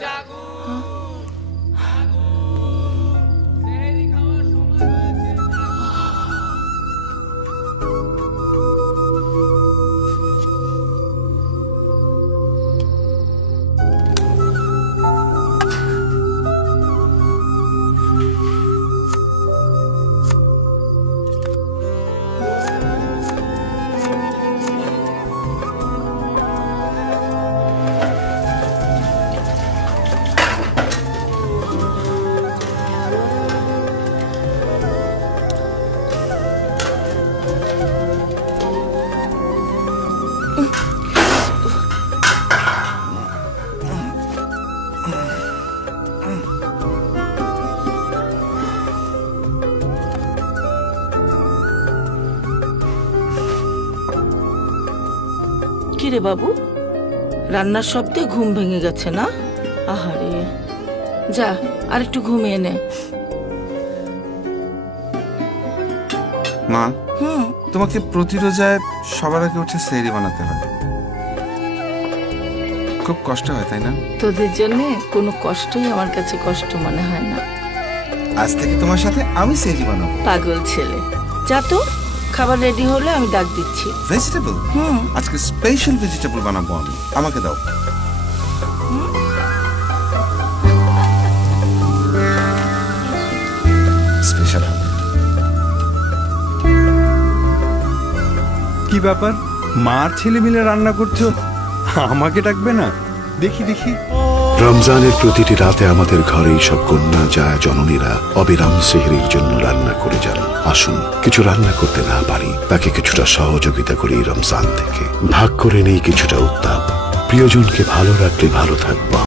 jagu রে বাবু? রান্নার শব্দে ঘুম ভেঙে গেছে না? আহারে। যা আর একটু ঘুমিয়ে নে। মা হুম। তোমাকে প্রতি রোজায় সবার আগে উঠে সেরি বানাতে হয়। খুব কষ্ট হয় তাই না? তোদের জন্য কোনো কষ্টই আমার কাছে কষ্ট মনে হয় না। আজ থেকে তোমার সাথে আমি সেরি বানাবো। পাগল ছেলে। যা তো। খাবার রেডি হলে আমি ডাক দিচ্ছি। ভেজিটেবল হুম। আজকে স্পেশাল ভেজিটেবল বানাবো আমি। আমাকে দাও। স্পেশাল হবে। কি ব্যাপার? মার ছেলে মিলে রান্না করছ? আমাকে ডাকবে না? দেখি দেখি। রমজানের প্রতিটি রাতে আমাদের ঘরে সব কন্যা, যা, জননীরা অবিরাম সেহরির জন্য রান্না করে যান। আসুন, কিছু রান্না করতে না পারি, তাকে কিছুটা সহযোগিতা করি রমজান থেকে। ভাগ করে নেই কিছুটা উত্তাপ। প্রিয়জনকে ভালো রাখলে ভালো থাকব।